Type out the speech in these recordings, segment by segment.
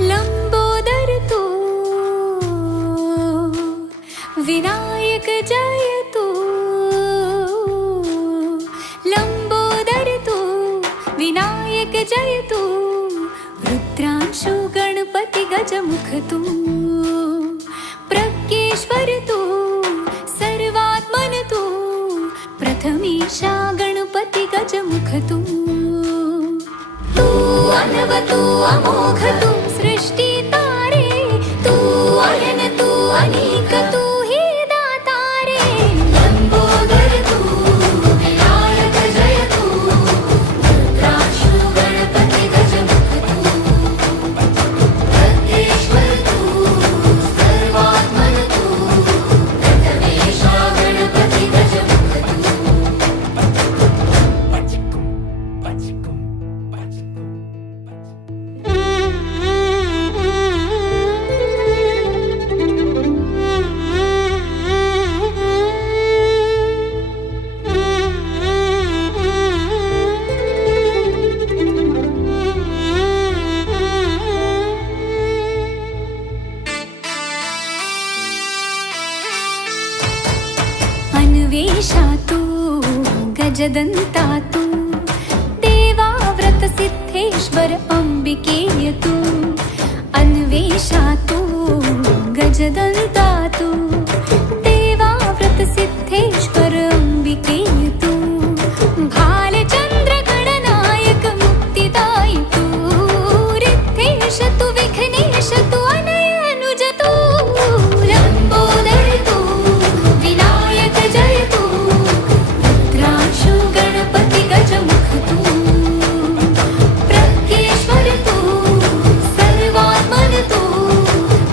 लंबोदर तू विनायक जय तू, लंबोदर तू विनायक जय तू, रुद्रांशु गणपती गजमुख तू, प्रज्ञेश्वर तू सर्वात्मन तू, प्रथमेशा गणपती गजमुख तू, तू अनव तू अमोघ तू सृष्टी तारे, तू अयन तू अनेक तू ही दाता रे, लंबोदर तू विनायक जय तू, रुद्रांशु गणपती गजमुख तू, प्रज्ञेश्वर तू सर्वात्मन तू, प्रथमेशा गणपती गजमुख तू. अन्वेषा तू गजदंता तू, देवाव्रत सिद्धेश्वर अंबिकेय तू, अन्वेषा तू गजदंता तू, देवाव्रत सिद्धेश्वर अंबिकेय तू, भालचंद्र गणनायक मुक्तिदायी तू, रिद्धेश तू विघ्नेश तू अनय अनुज तू, लंबोदर तू विनायक जय तू, रुद्रांशु गणपती गजमुख तू, प्रज्ञेश्वर तू सर्वात्मन तू,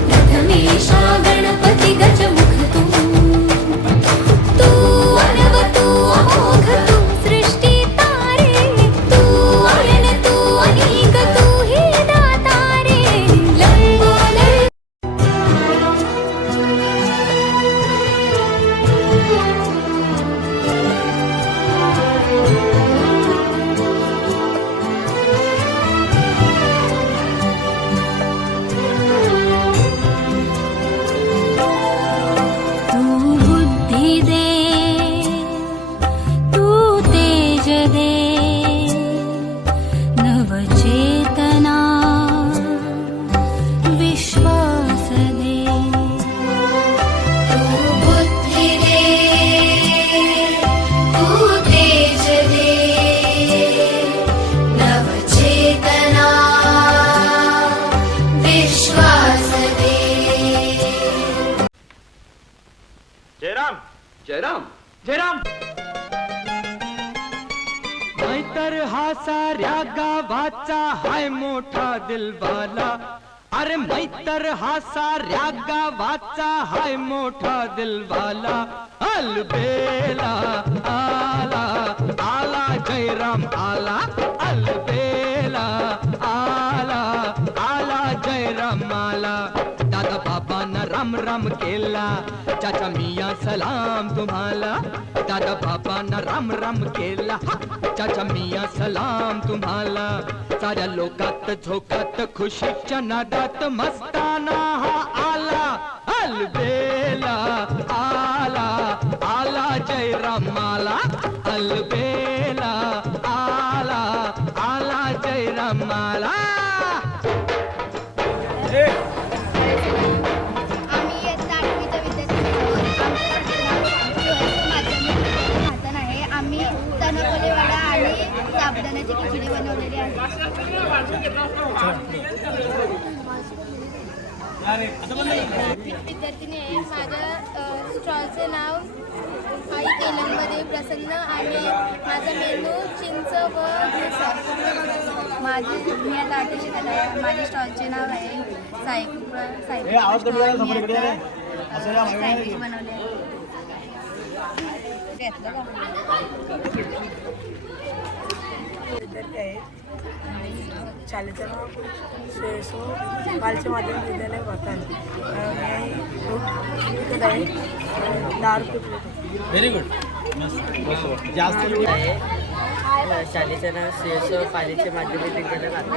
प्रथमेशा गणपती गजमुख तू, तू अनव तू अमोघ तू सृष्टी तारे, तू अयन तू अनेक तू ही दाता रे, लंबोदर तू बुद्धि दे, तू तेज दे, नवचेतना विश्वास दे, तू बुद्धि दे, तू तेज दे, नवचेतना विश्वास दे. जयराम जयराम जयराम नाहीतर हा साऱ्या गावाचा हाय मोठा दिलवाला, अरे मैतर हा साऱ्या गावाचा हाय मोठा दिलवाला, अलबेला आला आला जयराम आला, अलबेला आला आला जयराम आला, दादा बाबांना राम राम केला, चाचा मिया सलाम तुम्हाला, दादा बाबांना राम राम केला, चाचा मिया सलाम तुम्हाला, साऱ्या लोकात झोकात खुशीच्या नादात मस्ताना हा आला, अलबेला आला आला जयराम आला, अलबेला आला आला जयराम आला. आम्ही इयत्ता 8वीच्या विद्यार्थी भाषण आहे. आम्ही तनकोलेवाडा आणि साबुदाण्याची खिचडी बनवलेली आहे. विद्यार्थिनी आहे. माझ्या स्टॉलचे नाव आई केलंमध्ये प्रसन्न आणि माझा मेनू चिंच व ज्यूस. मी आता आधी शिकत आहे. माझ्या स्टॉलचे नाव आहे साईबाबा सँडविच बनवले आहे. विद्यार्थी आहेत. शाळेचं नाव श्रेयसो बालचे माध्यमिक विद्यालय वर्तन. मी आहे 10 रुपये प्लेट. Very good. जास्त आहे. शाळेचं नाव श्रेयसो पालीचे माध्यमिक विद्यालय वर्तन.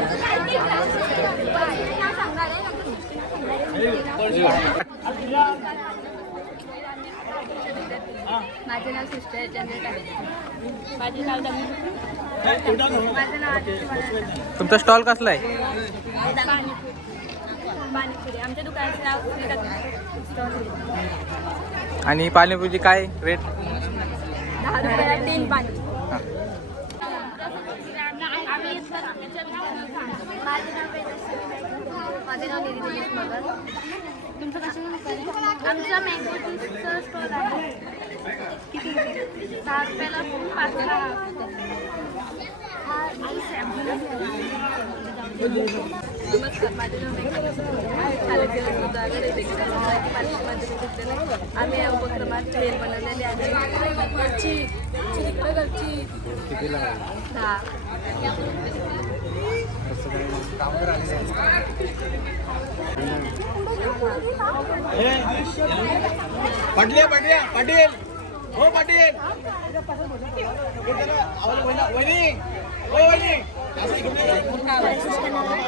माझे नाव सिस्टर चंद्र. माझे नाव माझं नाव तुमचा स्टॉल कसला आहे? पाणीपुरी. आमच्या दुकानाचं नाव आणि पाणीपुरीची काय रेट? 10 रुपयाला 3 पाणी. माझे नाव निधी मगर. तुमचं कसं आमचं मँगो ज्यूसचं स्टॉल आहे. 10 रुपयाला 5 नमस्कार. माझे नाव आम्ही या उपक्रमात खेळ बनवलेले आहे. घरची पाटील हो पाटील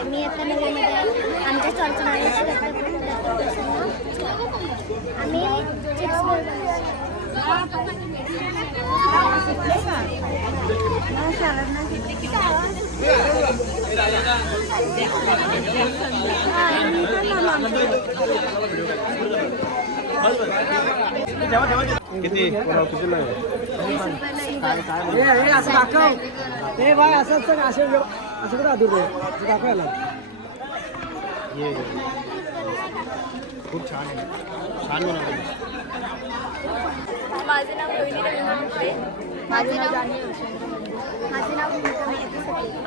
मी आता नवीनमध्ये आमच्या स्टॉलचं नाव आम्ही चिप्स किती असं दाखव. हे बाय असं कुठं अधूर दाखवायला. खूप छान आहे. छान बनवतो. माझे नाव रोहिणी रवींद्र. माझे नाव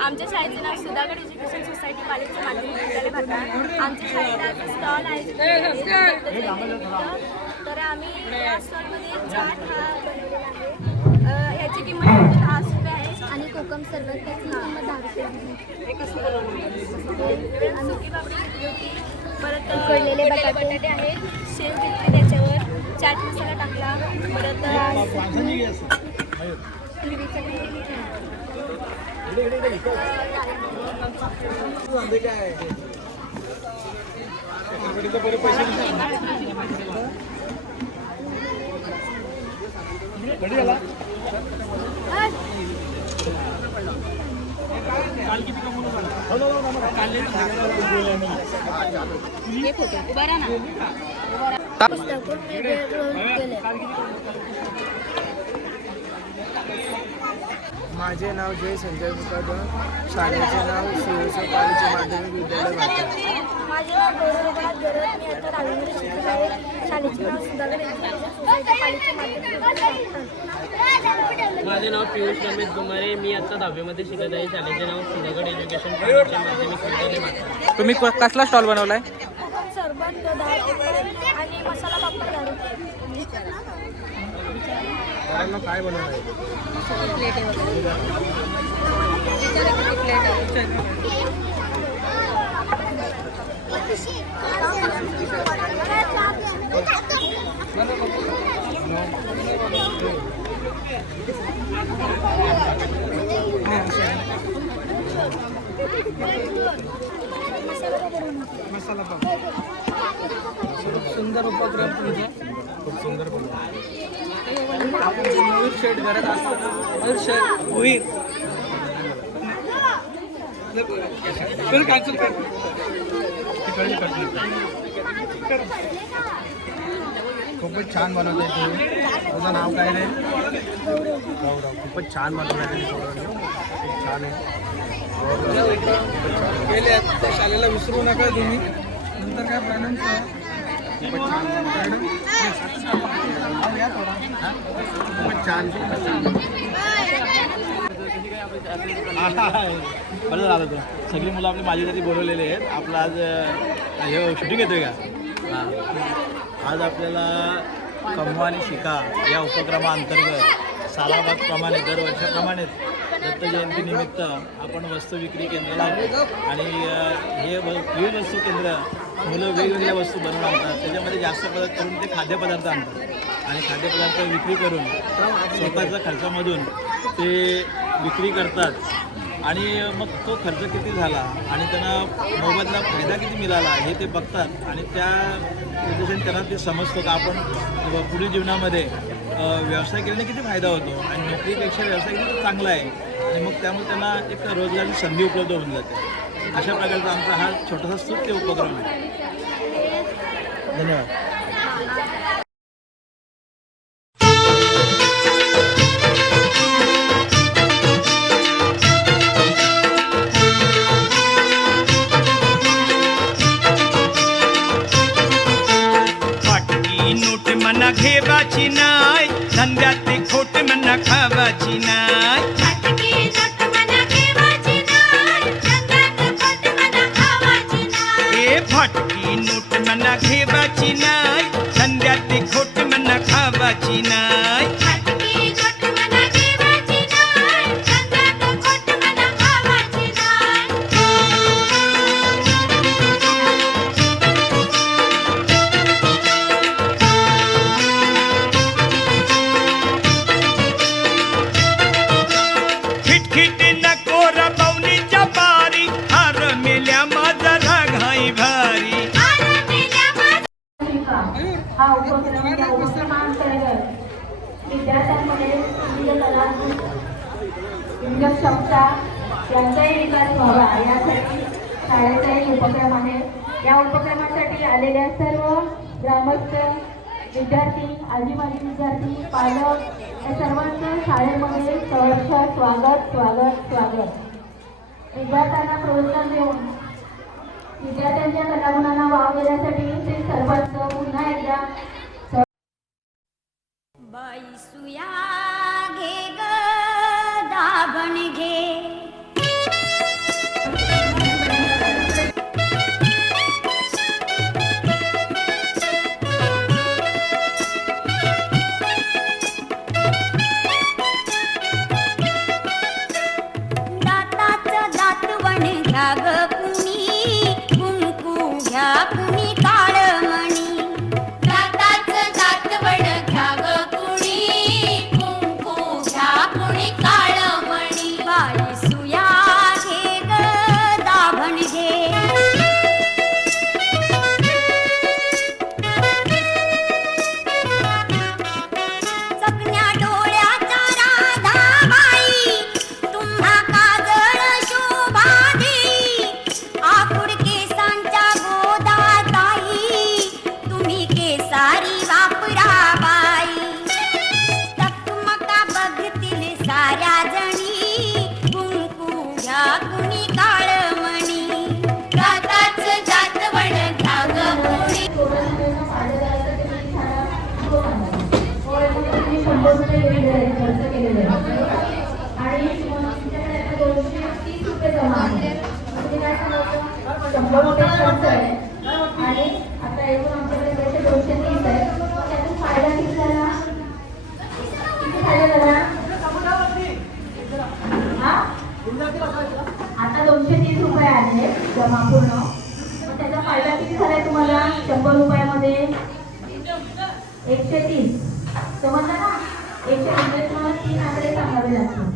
आमच्या शाळेचे नाव सुधागड एज्युकेशन सोसायटी पालिकेचे माध्यमिक विद्यालय भरता. आमच्या शाळेचा स्टॉल आहे. तर आम्ही या स्टॉलमध्ये चाट हा बनवलेला आहे. ह्याची किंमत 10 रुपये आहे. आणि कोकम सरबत त्याची किंमत 10 रुपये आहे. सुकी पापडी घेतली होती. परत उकडलेले बटाटे आहेत. शेव घेतली त्याच्यावर. चाट मसाला टाकला. परत हिरवी चटणी केली. माझे नाव जय संजय मुकादम. शाळेचे नाव श्रेयसो पालीचे माध्यमिक विद्यालय वर्तन. माझे नाव गौरव रघुनाथ गरज. मी आता 10वीमध्ये शिकत आहे. शाळेचे नाव सुधागड एज्युकेशन सोसायटी पालिकेचे माध्यमिक विद्यालय वर्तन. माझे नाव पियुष रमेश गुमारे. मी आता 10वीमध्ये शिकत आहे. शाळेचे नाव सुधागड एज्युकेशन पालीचे माध्यमिक विद्यालय वर्तन. तुम्ही कसला स्टॉल बनवलाय? सरबत 10 रुपये आणि मसाला पापड 10 रुपये. काय बनवलं? प्लेट आहे वगैरे. मसाला पाव. सुंदर उपक्रम तुमचा. खूप सुंदर बनवलं. मयूर शेट घरात असतात. मयूर शेट होईल. कॅन्सल कर. खूपच छान बनवलंय तू. तुझं नाव काय रे? गौरव. खूपच छान बनवलंय तुम्ही. खूप छान आहे. गेले त्या शाळेला विसरू नका तुम्ही. नंतर काय प्रॉब्लेम खूपच छान या थोडा खूपच छान बरं झालं आता सगळी मुलं आपली माझ्यासाठी बोलवलेले आहेत. आपलं आज हे शूटिंग येतोय का? हां, आज आपल्याला कमवा आणि शिका या उपक्रमाअंतर्गत सालाबादप्रमाणे दरवर्षाप्रमाणेच दत्त जयंतीनिमित्त आपण वस्तू विक्री केंद्र लावतो आणि हे विविध वस्तू केंद्र मुलं वेगवेगळ्या वस्तू बनवून आणतात. त्याच्यामध्ये जास्त पदार्थ करून ते खाद्यपदार्थ आणतात आणि खाद्यपदार्थ विक्री करून स्वतःच्या खर्चामधून ते विक्री करतात आणि मग तो खर्च किती झाला आणि त्यांना मोबदला फायदा किती मिळाला हे ते बघतात आणि त्या उद्देशाने त्यांना ते समजतं का आपण पुढील जीवनामध्ये व्यवसाय केल्याने किती फायदा होतो आणि नोकरीपेक्षा व्यवसाय किती चांगला आहे आणि मग त्यामुळे त्यांना एक रोजगाराची संधी उपलब्ध होऊन जाते. अशा प्रकारचा आमचा हा छोटासा स्तुत्य उपक्रम आहे. धन्यवाद. नोट मना घेवाची नाय धंद्यात खोट मना खावाची नाय. फाटकी नोट मना घेवाची नाय धंद्यात खोट मना खावाची नाय. हा उपक्रम या उपक्रमांतर्गत विद्यार्थ्यांमध्ये विविध कला विविध क्षमता यांचाही विकास व्हावा यासाठी शाळेचाही उपक्रम आहे. या उपक्रमासाठी आलेल्या सर्व ग्रामस्थ विद्यार्थी आजीमाजी विद्यार्थी पालक या सर्वांचं शाळेमध्ये सहर्ष स्वागत स्वागत स्वागत. विद्यार्थ्यांना प्रोत्साहन देऊन विद्यार्थ्यांच्या कलागुणांना वाव देण्यासाठी ते सर्वांचं पुन्हा एकदा बाईसुया घे ग दाभण घे. दाताचं दातवण घ्या ग कुणी कुंकू घ्या कुणी काळमणी. दाताचं दातवण घ्या ग कुणी कुंकू घ्या कुणी काळमणी. बाईसुया घे ग दाभण घे. चकण्या डोळ्याच्या राधाबाई तुम्हा काजळ शोभा देई. आकुड केसांच्या गोदाताई तुम्ही केसारी वापरा बाई. चकमका बघतील साऱ्या जणी कुंकू घ्या कुणी काळमणी. दाताचं दातवण घ्या ग कुणी. 100 रुपये खर्च केलेले आणि तुमच्याकडे आता 230 रुपये जमा आहेत. तुम्ही काय सांगायचं 100 रुपये खर्च आहे आणि आता एकूण आमच्याकडे पैसे 230 आहेत. त्यातून फायदा किती झाला? किती फायदा झाला? हा आता 230 रुपये आहे जमा पूर्ण. मग त्याचा फायदा किती झालाय तुम्हाला? 100 रुपयामध्ये 130 समजलं ना? 130 तुम्हाला 3 आकडे सांगावे लागतील.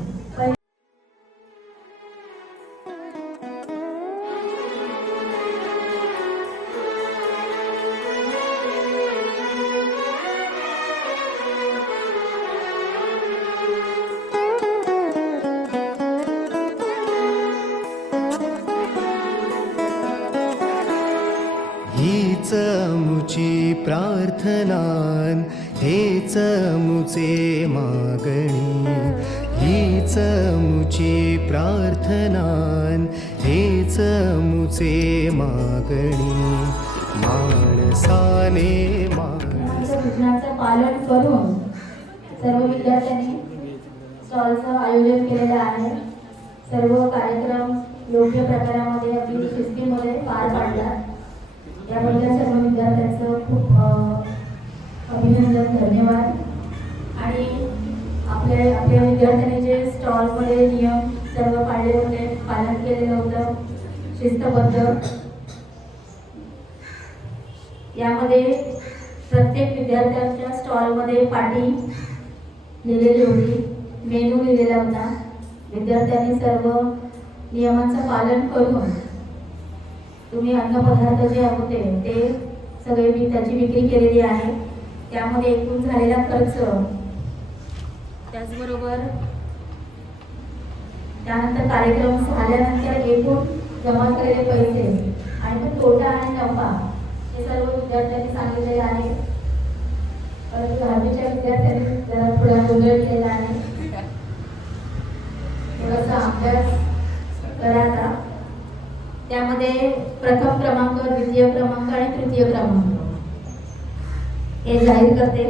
हीच मुची प्रार्थनान हेच मुचे मागणी. हीच मुची प्रार्थनान हेच मुचे मागणी. पालन करून सर्व विद्यार्थ्यांनी स्टॉलचं आयोजन केलेलं आहे. सर्व कार्यक्रम योग्य प्रकारामध्ये अगदी शिस्तीमध्ये पार पाडला. याबद्दल सर्व विद्यार्थ्यांचं खूप अभिनंदन, धन्यवाद. आणि आपल्या विद्यार्थ्यांनी जे स्टॉलमध्ये नियम सर्व पाळले होते, पालन केलेलं होतं शिस्तबद्ध. यामध्ये प्रत्येक विद्यार्थ्यांच्या स्टॉलमध्ये पाटी लिहिलेली होती, मेनू लिहिलेला होता. विद्यार्थ्यांनी सर्व नियमांचं पालन करून तुम्ही अन्नपदार्थ जे होते ते सगळे त्याची विक्री केलेली आहे. त्यामध्ये एकूण झालेला खर्च, त्याचबरोबर त्यानंतर कार्यक्रम झाल्यानंतर एकूण जमा केलेले पैसे आणि तो तोटा आणि नफा हे सर्व विद्यार्थ्यांनी सांगितलेले आहे. परंतु 10वीच्या विद्यार्थ्यांनी जरा थोडा गोंधळ केलेला आहे. थोडासा अभ्यास करा आता. त्यामध्ये प्रथम क्रमांक, द्वितीय क्रमांक आणि तृतीय क्रमांक हे जाहीर करते.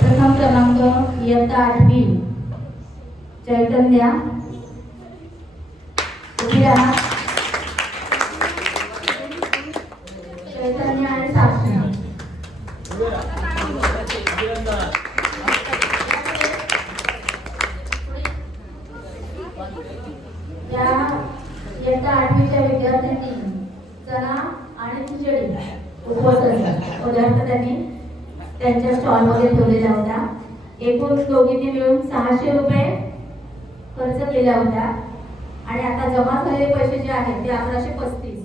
प्रथम क्रमांक इयत्ता 8वी चैतन्या, उभी राहा. चैतन्य आणि साक्षी. या इयत्ता 8वीच्या विद्यार्थ्यांनी चणा आणि खिचडी उपवासाचा पदार्थ त्यांनी त्यांच्या स्टॉलमध्ये ठेवलेला होता. एकूण दोघींनी मिळून 600 रुपये खर्च केला होता आणि आता जमा झालेले पैसे जे आहेत ते 1135.